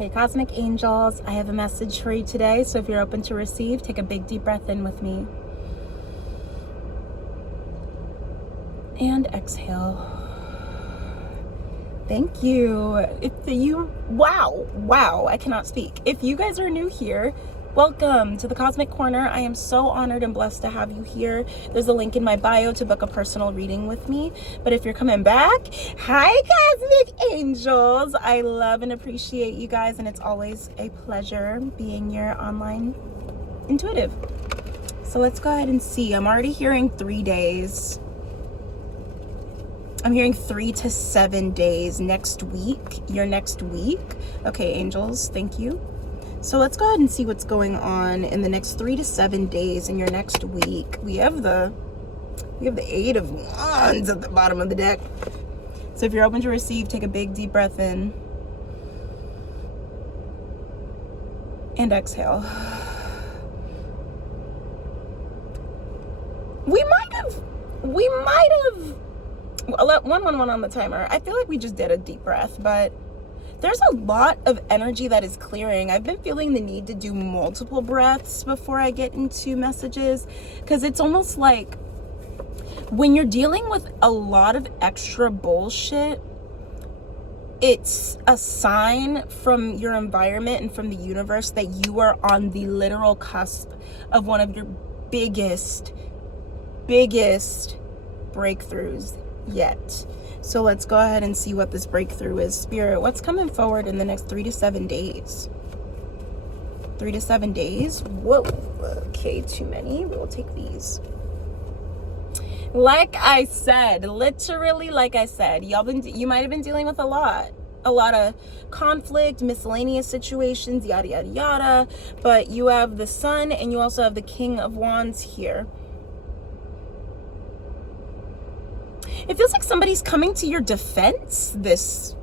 Hey Cosmic Angels, I have a message for you today, so if you're open to receive, take a big deep breath in with me. And exhale. Thank you. Wow, I cannot speak. If you guys are new here, welcome to the Cosmic Corner. I am so honored and blessed to have you here. There's a link in my bio to book a personal reading with me. But if you're coming back, hi Cosmic Angels. I love and appreciate you guys, and it's always a pleasure being your online intuitive. So let's go ahead and see. I'm already hearing 3 days. I'm hearing 3 to 7 days next week, your next week. Okay, angels, thank you. So let's go ahead and see what's going on in the next 3 to 7 days in your next week. We have the 8 of Wands at the bottom of the deck. So if you're open to receive, take a big deep breath in. And exhale. We might have 111 on the timer. I feel like we just did a deep breath, but there's a lot of energy that is clearing. I've been feeling the need to do multiple breaths before I get into messages, because it's almost like when you're dealing with a lot of extra bullshit, it's a sign from your environment and from the universe that you are on the literal cusp of one of your biggest breakthroughs yet. So let's go ahead and see what this breakthrough is. Spirit, what's coming forward in the next 3 to 7 days? 3 to 7 days? Whoa. Okay, too many. We'll take these. Like I said, literally like I said, you might have been dealing with a lot of conflict, miscellaneous situations, yada, yada, yada. But you have the Sun and you also have the King of Wands here. It feels like somebody's coming to your defense this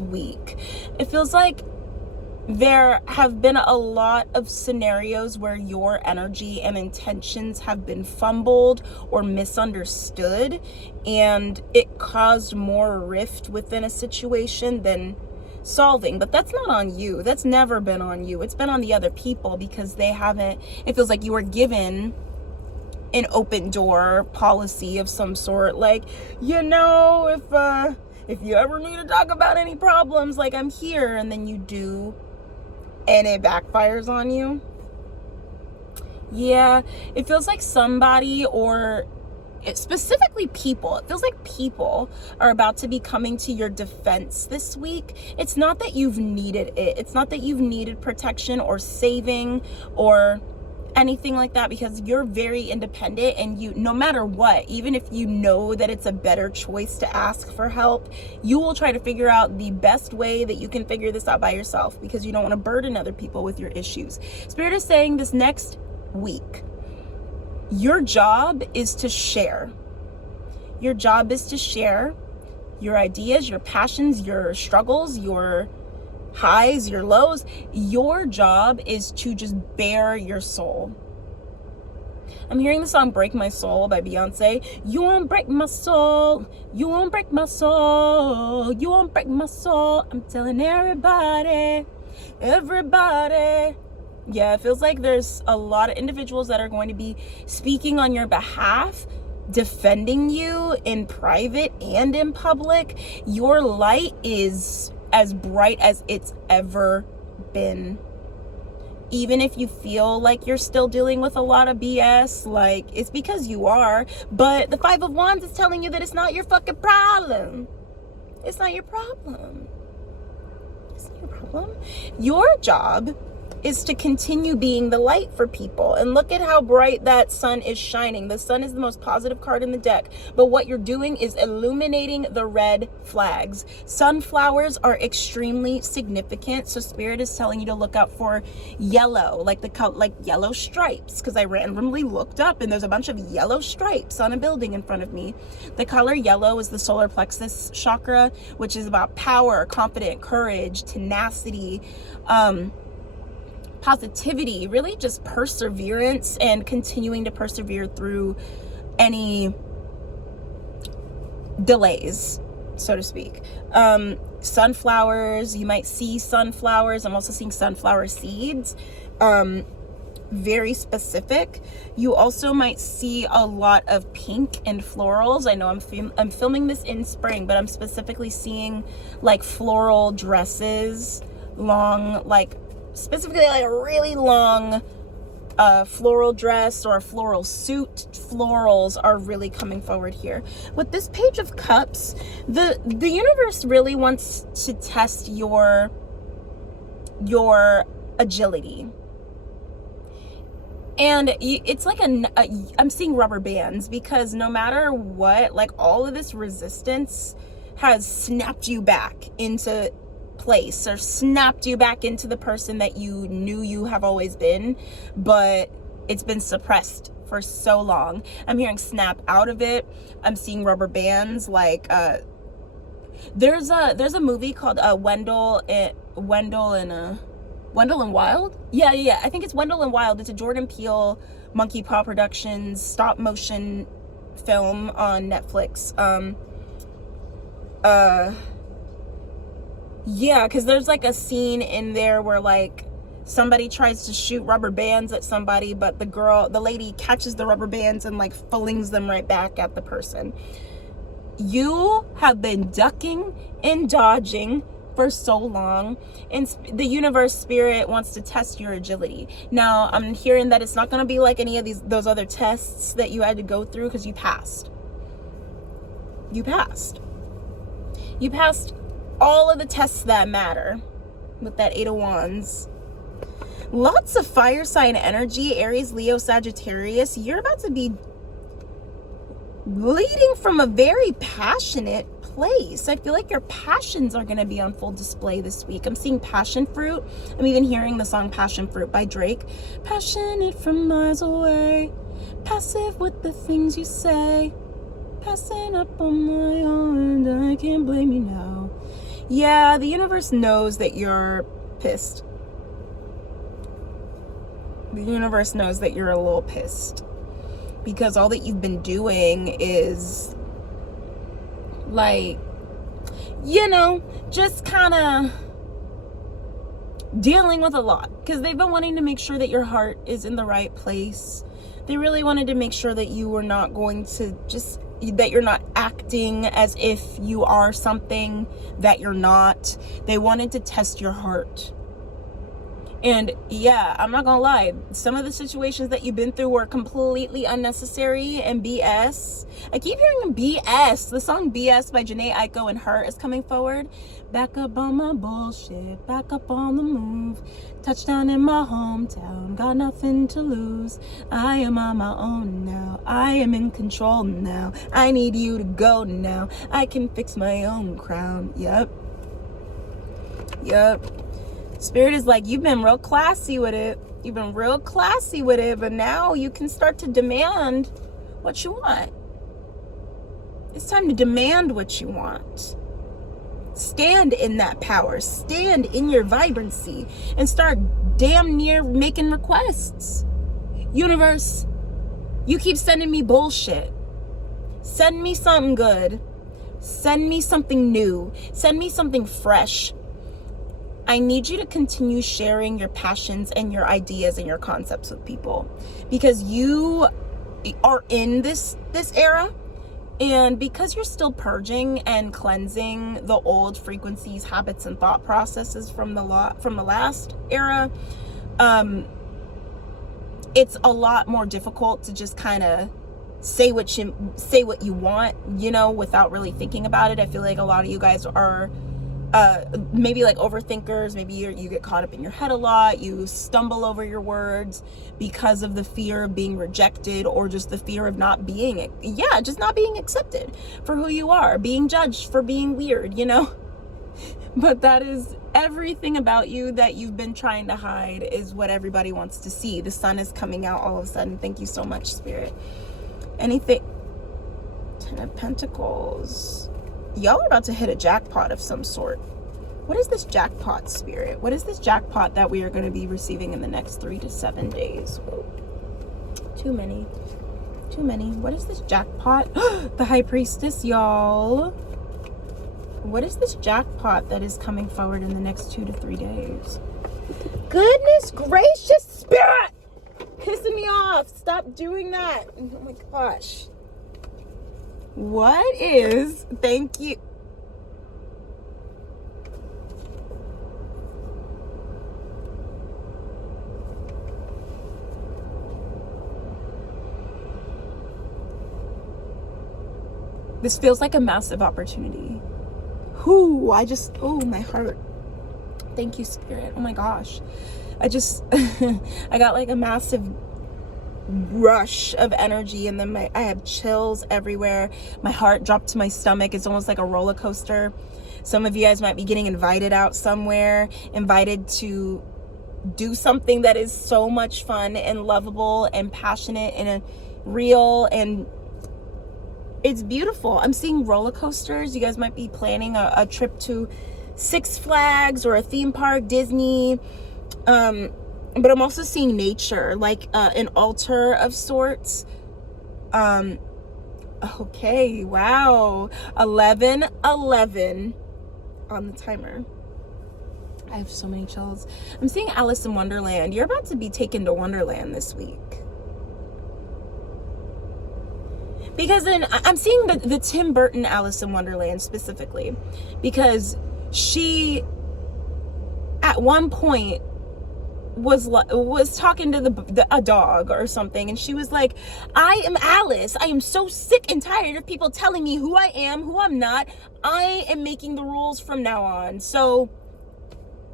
week. It feels like there have been a lot of scenarios where your energy and intentions have been fumbled or misunderstood, and it caused more rift within a situation than solving. But that's not on you. That's never been on you. It's been on the other people, because they haven't, it feels like you were given an open door policy of some sort, like, if you ever need to talk about any problems, like, I'm here, and then you do, and it backfires on you. Yeah, it feels like somebody, or specifically people, it feels like people are about to be coming to your defense this week. It's not that you've needed it. It's not that you've needed protection or saving or anything like that, because you're very independent, and you, no matter what, even if you know that it's a better choice to ask for help, you will try to figure out the best way that you can figure this out by yourself, because you don't want to burden other people with your issues. Spirit is saying this next week, your job is to share. Your job is to share your ideas, your passions, your struggles, your highs, your lows. Your job is to just bare your soul. I'm hearing the song Break My Soul by Beyonce. You won't break my soul. You won't break my soul. You won't break my soul. I'm telling everybody. Yeah, it feels like there's a lot of individuals that are going to be speaking on your behalf, defending you in private and in public. Your light is as bright as it's ever been. Even if you feel like you're still dealing with a lot of BS, like, it's because you are. But the 5 of Wands is telling you that it's not your fucking problem. It's not your problem. It's not your problem. Your job is to continue being the light for people. And look at how bright that sun is shining. The sun is the most positive card in the deck. But what you're doing is illuminating the red flags. Sunflowers are extremely significant. So Spirit is telling you to look out for yellow, like yellow stripes. Because I randomly looked up and there's a bunch of yellow stripes on a building in front of me. The color yellow is the solar plexus chakra, which is about power, confidence, courage, tenacity, positivity, really just perseverance and continuing to persevere through any delays. so to speak. Sunflowers, you might see sunflowers. I'm also seeing sunflower seeds. Very specific. You also might see a lot of pink and florals. I know I'm filming this in spring, but I'm specifically seeing like floral dresses, long, like specifically like a really long floral dress or a floral suit. Florals are really coming forward here. With this Page of Cups, the universe really wants to test your agility. And it's like I'm seeing rubber bands, because no matter what, like all of this resistance has snapped you back into place, or snapped you back into the person that you knew you have always been, but it's been suppressed for so long. I'm hearing snap out of it. I'm seeing rubber bands. Like there's a movie called Wendell and Wild? Yeah. I think it's Wendell and Wild. It's a Jordan Peele, Monkey Paw Productions stop motion film on Netflix. Yeah, because there's like a scene in there where like somebody tries to shoot rubber bands at somebody, but the lady catches the rubber bands and like flings them right back at the person. You have been ducking and dodging for so long, and the universe, spirit wants to test your agility. Now I'm hearing that it's not going to be like any of those other tests that you had to go through, because you passed all of the tests that matter with that 8 of Wands. Lots of fire sign energy, Aries, Leo, Sagittarius. You're about to be leading from a very passionate place. I feel like your passions are going to be on full display this week. I'm seeing passion fruit. I'm even hearing the song Passion Fruit by Drake. Passionate from miles away, passive with the things you say, passing up on my own, and I can't blame you now. Yeah, the universe knows that you're pissed. The universe knows that you're a little pissed, because all that you've been doing is like, you know, just kind of dealing with a lot, because they've been wanting to make sure that your heart is in the right place. They really wanted to make sure that you were not going to that you're not acting as if you are something that you're not. They wanted to test your heart. And yeah, I'm not gonna lie, some of the situations that you've been through were completely unnecessary and BS. I keep hearing BS. The song BS by Jhené Aiko and Her is coming forward. Back up on my bullshit, back up on the move. Touchdown in my hometown, got nothing to lose. I am on my own now, I am in control now. I need you to go now, I can fix my own crown. Yep. Spirit is like, you've been real classy with it. But now you can start to demand what you want. It's time to demand what you want. Stand in that power. Stand in your vibrancy and start damn near making requests. Universe, you keep sending me bullshit. Send me something good. Send me something new. Send me something fresh. I need you to continue sharing your passions and your ideas and your concepts with people, because you are in this era, and because you're still purging and cleansing the old frequencies, habits, and thought processes from the last era, it's a lot more difficult to just kind of say what you want, you know, without really thinking about it. I feel like a lot of you guys are maybe like overthinkers. Maybe you get caught up in your head a lot. You stumble over your words because of the fear of being rejected, or just the fear of not being accepted for who you are, being judged for being weird, you know. But that is everything about you that you've been trying to hide is what everybody wants to see. The sun is coming out all of a sudden. Thank you so much, Spirit. Anything. 10 of Pentacles. Y'all are about to hit a jackpot of some sort. What is this jackpot, Spirit? What is this jackpot that we are going to be receiving in the next 3 to 7 days? Whoa. Too many. What is this jackpot? The High Priestess, y'all. What is this jackpot that is coming forward in the next 2 to 3 days? Goodness gracious, Spirit! Pissing me off. Stop doing that. Oh my gosh. What is... Thank you. This feels like a massive opportunity. Oh, my heart. Thank you, Spirit. Oh my gosh. I got like a massive rush of energy, and then I have chills everywhere. My heart dropped to my stomach. It's almost like a roller coaster. Some of you guys might be getting invited out somewhere, invited to do something that is so much fun and lovable and passionate and real, and it's beautiful. I'm seeing roller coasters. You guys might be planning a trip to Six Flags or a theme park, Disney. But I'm also seeing nature, like an altar of sorts. Okay, wow. 11:11 on the timer. I have so many chills. I'm seeing Alice in Wonderland. You're about to be taken to Wonderland this week. Because then I'm seeing the Tim Burton Alice in Wonderland specifically, because she at one point was talking to a dog or something, and she was like, I am Alice. I am so sick and tired of people telling me who I am, who I'm not. I am making the rules from now on, so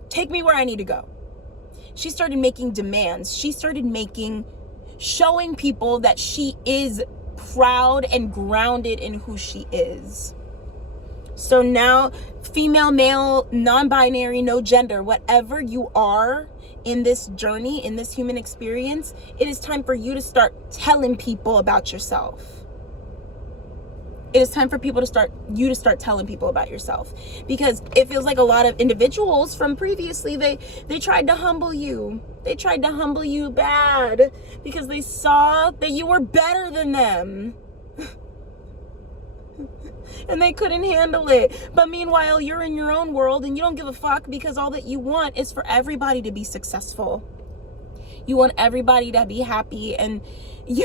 take me where I need to go. She started making demands. She started showing people that she is proud and grounded in who she is. So now, female, male, non-binary, no gender, whatever you are in this journey, in this human experience, it is time for you to start telling people about yourself. It is time for you to start telling people about yourself, because it feels like a lot of individuals from previously, they tried to humble you. They tried to humble you bad because they saw that you were better than them. And they couldn't handle it. But meanwhile, you're in your own world and you don't give a fuck, because all that you want is for everybody to be successful. You want everybody to be happy. And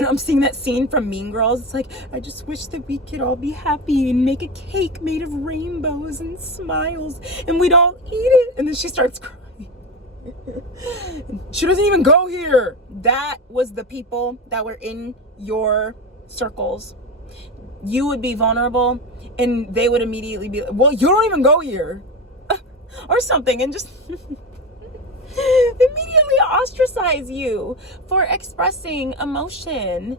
I'm seeing that scene from Mean Girls. It's like, I just wish that we could all be happy and make a cake made of rainbows and smiles, and we'd all eat it. And then she starts crying. She doesn't even go here. That was the people that were in your circles. You would be vulnerable and they would immediately be like, well, you don't even go here. Or something, and just immediately ostracize you for expressing emotion.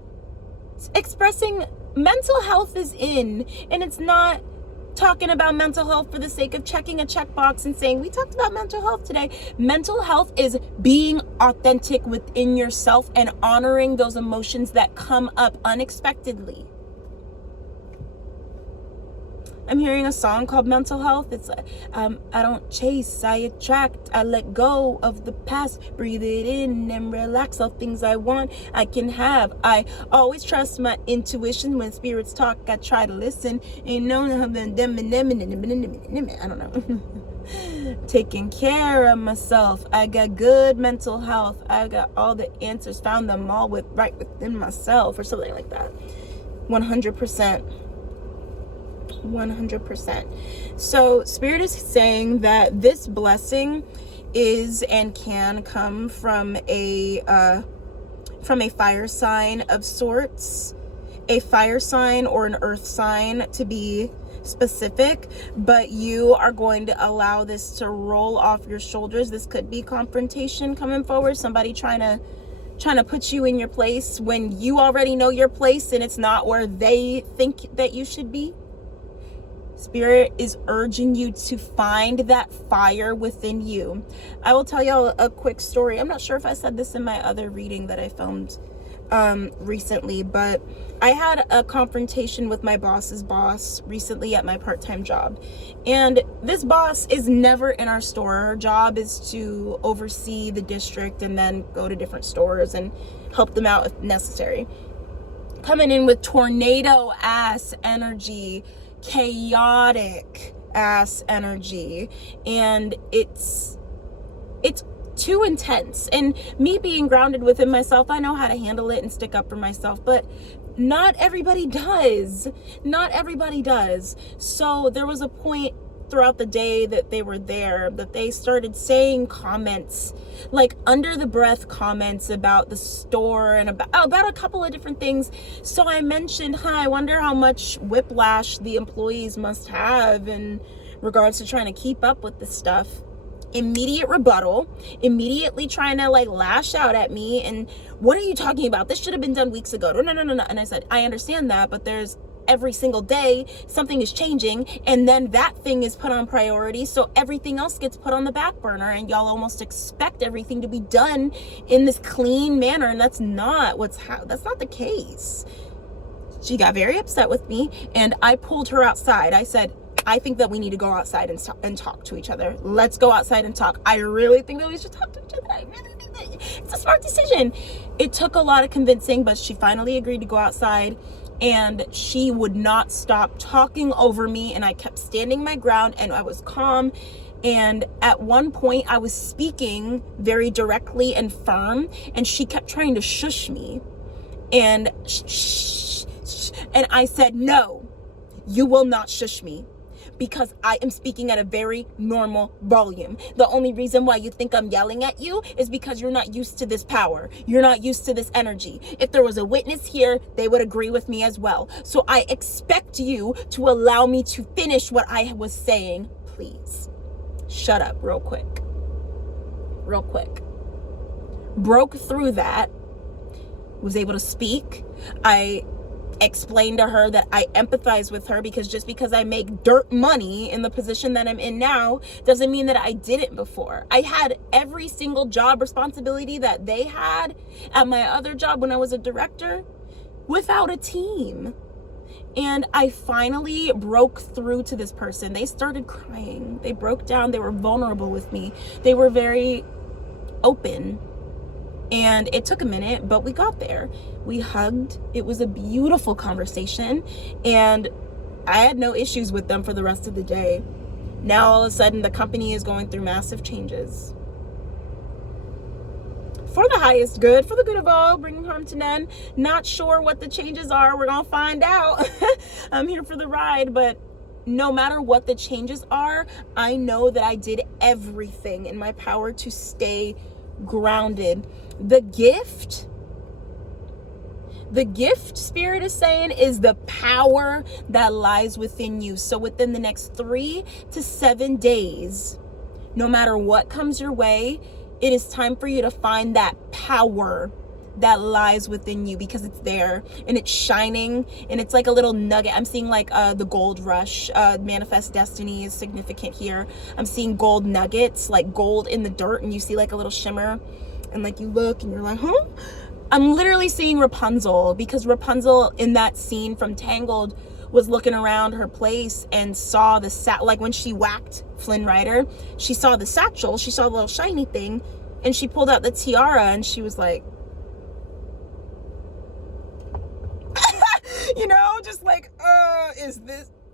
Expressing mental health is in, and it's not talking about mental health for the sake of checking a checkbox and saying, we talked about mental health today. Mental health is being authentic within yourself and honoring those emotions that come up unexpectedly. I'm hearing a song called Mental Health. It's I don't chase, I attract, I let go of the past, breathe it in and relax. All things I want, I can have. I always trust my intuition. When spirits talk, I try to listen. I don't know. Taking care of myself. I got good mental health. I got all the answers, found them all right within myself, or something like that. 100%. 100%. So Spirit is saying that this blessing is and can come from a fire sign of sorts, a fire sign or an earth sign to be specific, but you are going to allow this to roll off your shoulders. This could be confrontation coming forward, somebody trying to put you in your place when you already know your place and it's not where they think that you should be. Spirit is urging you to find that fire within you. I will tell y'all a quick story. I'm not sure if I said this in my other reading that I filmed recently, but I had a confrontation with my boss's boss recently at my part-time job. And this boss is never in our store. Her job is to oversee the district and then go to different stores and help them out if necessary. Coming in with tornado ass energy, chaotic ass energy, and it's too intense. And me being grounded within myself, I know how to handle it and stick up for myself, but not everybody does. Not everybody does. So there was a point throughout the day that they were there that they started saying comments, like under the breath comments about the store and about a couple of different things. So I mentioned, I wonder how much whiplash the employees must have in regards to trying to keep up with this stuff. Immediate rebuttal, immediately trying to like lash out at me. And what are you talking about? This should have been done weeks ago. No. And I said, I understand that, but there's every single day something is changing, and then that thing is put on priority, so everything else gets put on the back burner, and y'all almost expect everything to be done in this clean manner, and that's not the case. She got very upset with me, and I pulled her outside. I said, I think that we need to go outside and talk to each other. Let's go outside and talk. I really think that we should talk to each other. I really think that it's a smart decision. It took a lot of convincing, but she finally agreed to go outside, and she would not stop talking over me, and I kept standing my ground, and I was calm. And at one point I was speaking very directly and firm, and she kept trying to shush me, and and I said, no, you will not shush me, because I am speaking at a very normal volume. The only reason why you think I'm yelling at you is because you're not used to this power. You're not used to this energy. If there was a witness here, they would agree with me as well. So I expect you to allow me to finish what I was saying. Please shut up real quick. Broke through that, was able to speak. I explained to her that I empathize with her, because just because I make dirt money in the position that I'm in now doesn't mean that I didn't before. I had every single job responsibility that they had at my other job when I was a director without a team. And I finally broke through to this person. They started crying. They broke down. They were vulnerable with me. They were very open. And it took a minute, but we got there. We hugged. It was a beautiful conversation, and I had no issues with them for the rest of the day. Now all of a sudden the company is going through massive changes for the highest good, for the good of all, bringing harm to none. Not sure what the changes are. We're gonna find out. I'm here for the ride, but no matter what the changes are, I know that I did everything in my power to stay grounded. The gift Spirit is saying is the power that lies within you. So within the next 3 to 7 days, no matter what comes your way, it is time for you to find that power that lies within you, because it's there and it's shining, and it's like a little nugget. I'm seeing like the gold rush. Manifest destiny is significant here. I'm seeing gold nuggets, like gold in the dirt, and you see like a little shimmer, and like you look and you're like, huh? I'm literally seeing Rapunzel, because Rapunzel in that scene from Tangled was looking around her place and saw the like when she whacked Flynn Rider, she saw the satchel, she saw the little shiny thing, and she pulled out the tiara, and she was like, you know, just like,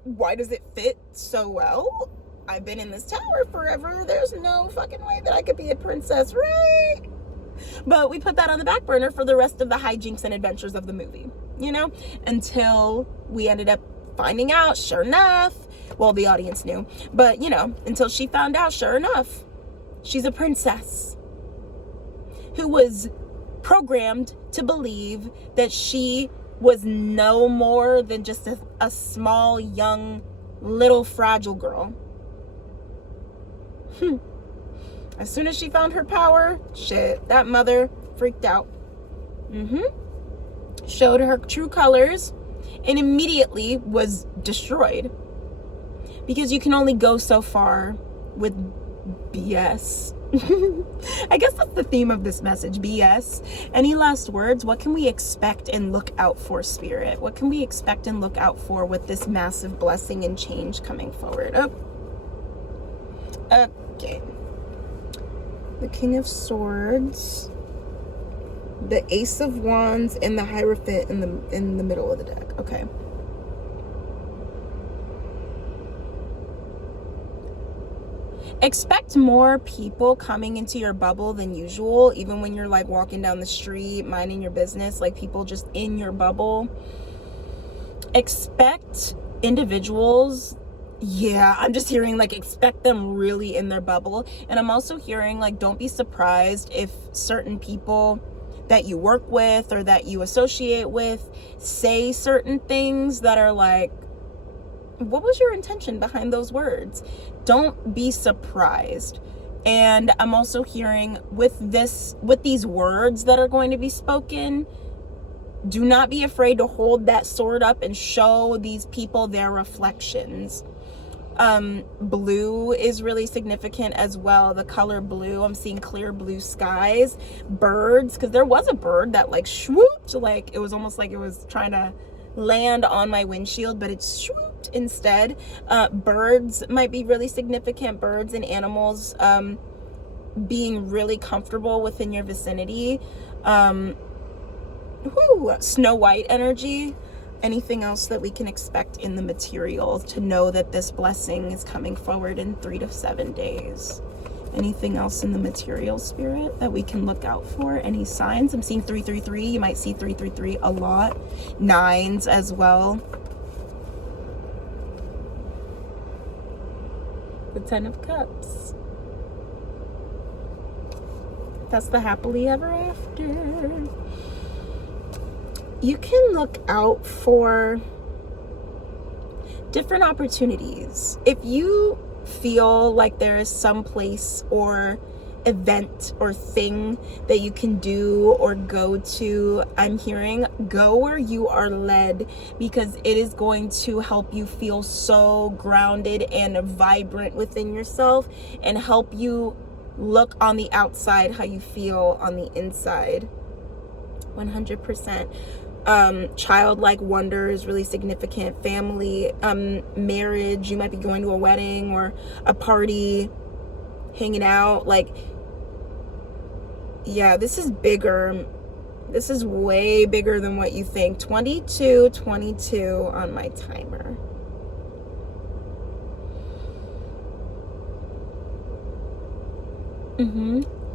why does it fit so well? I've been in this tower forever. There's no fucking way that I could be a princess, right? But we put that on the back burner for the rest of the hijinks and adventures of the movie, you know, until we ended up finding out, sure enough, well, the audience knew, but you know, until she found out, sure enough, she's a princess who was programmed to believe that she was no more than just a small, young, little, fragile girl. As soon as she found her power, shit, that mother freaked out. Showed her true colors, and immediately was destroyed. Because you can only go so far with BS. I guess that's the theme of this message, BS. Any last words? What can we expect and look out for, Spirit? What can we expect and look out for with this massive blessing and change coming forward? Okay. The King of Swords, the Ace of Wands, and the Hierophant in the middle of the deck. Okay. expect more people coming into your bubble than usual, even when you're like walking down the street, minding your business, like people just in your bubble. Expect individuals. Yeah, I'm just hearing like expect them really in their bubble. And I'm also hearing like don't be surprised if certain people that you work with or that you associate with say certain things that are like, what was your intention behind those words? Don't be surprised. And I'm also hearing with these words that are going to be spoken, do not be afraid to hold that sword up and show these people their reflections. Blue is really significant as well. The color blue, I'm seeing clear blue skies, birds, because there was a bird that like swooped, like it was almost like it was trying to land on my windshield, but it swooped instead. Birds might be really significant. Birds and animals being really comfortable within your vicinity. Snow White energy. Anything else that we can expect in the material to know that this blessing is coming forward in 3 to 7 days? Anything else in the material spirit that we can look out for? Any signs? I'm seeing 333. You might see 333 a lot. 9s as well. The 10 of Cups. That's the happily ever after. You can look out for different opportunities. If you feel like there is some place or event or thing that you can do or go to, I'm hearing go where you are led, because it is going to help you feel so grounded and vibrant within yourself and help you look on the outside how you feel on the inside. 100%. Childlike wonder is really significant. Family, marriage, you might be going to a wedding or a party, hanging out. Like, yeah, this is bigger. This is way bigger than what you think. 22 on my timer.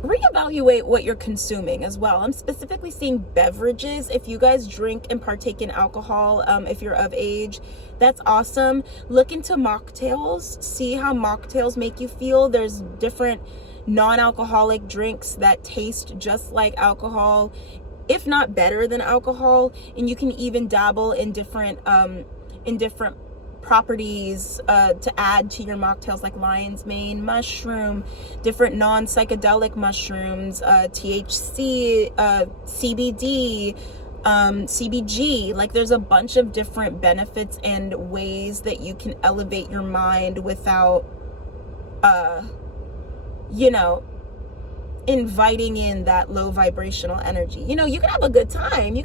Reevaluate what you're consuming as well. I'm specifically seeing beverages. If you guys drink and partake in alcohol, if you're of age, that's awesome. Look into mocktails. See how mocktails make you feel. There's different non-alcoholic drinks that taste just like alcohol, if not better than alcohol. And you can even dabble in different properties to add to your mocktails, like lion's mane mushroom, different non-psychedelic mushrooms, THC, CBD, CBG. Like, there's a bunch of different benefits and ways that you can elevate your mind without inviting in that low vibrational energy. You can have a good time.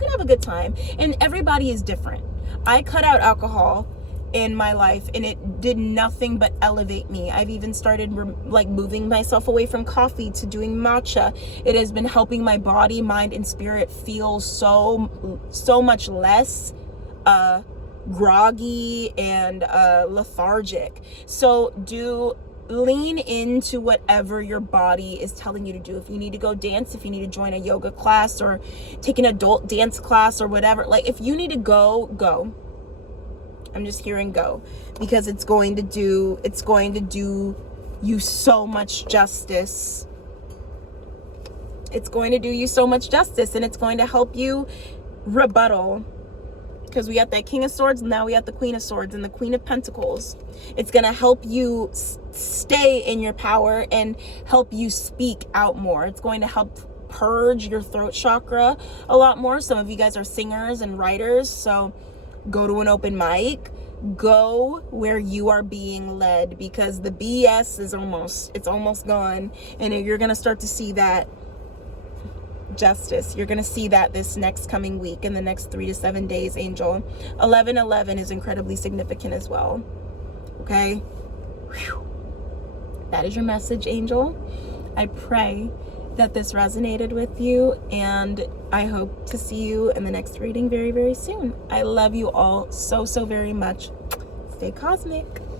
And everybody is different. I cut out alcohol in my life and it did nothing but elevate me. I've even started moving myself away from coffee to doing matcha. It has been helping my body, mind, and spirit feel so much less groggy and lethargic. So lean into whatever your body is telling you to do. If you need to go dance, if you need to join a yoga class or take an adult dance class or whatever, like if you need to go. I'm just hearing go, because it's going to do you so much justice. It's going to do you so much justice, and it's going to help you rebuttal, because we got that King of Swords, and now we got the Queen of Swords and the Queen of Pentacles. It's going to help you stay in your power and help you speak out more. It's going to help purge your throat chakra a lot more. Some of you guys are singers and writers, so go to an open mic. Go where you are being led, because the BS is almost gone, and you're going to start to see that justice. You're going to see that this next coming week, in the next 3 to 7 days, Angel. 1111 is incredibly significant as well. Okay? Whew. That is your message, Angel. I pray that this resonated with you, and I hope to see you in the next reading very, very soon. I love you all so very much. Stay cosmic.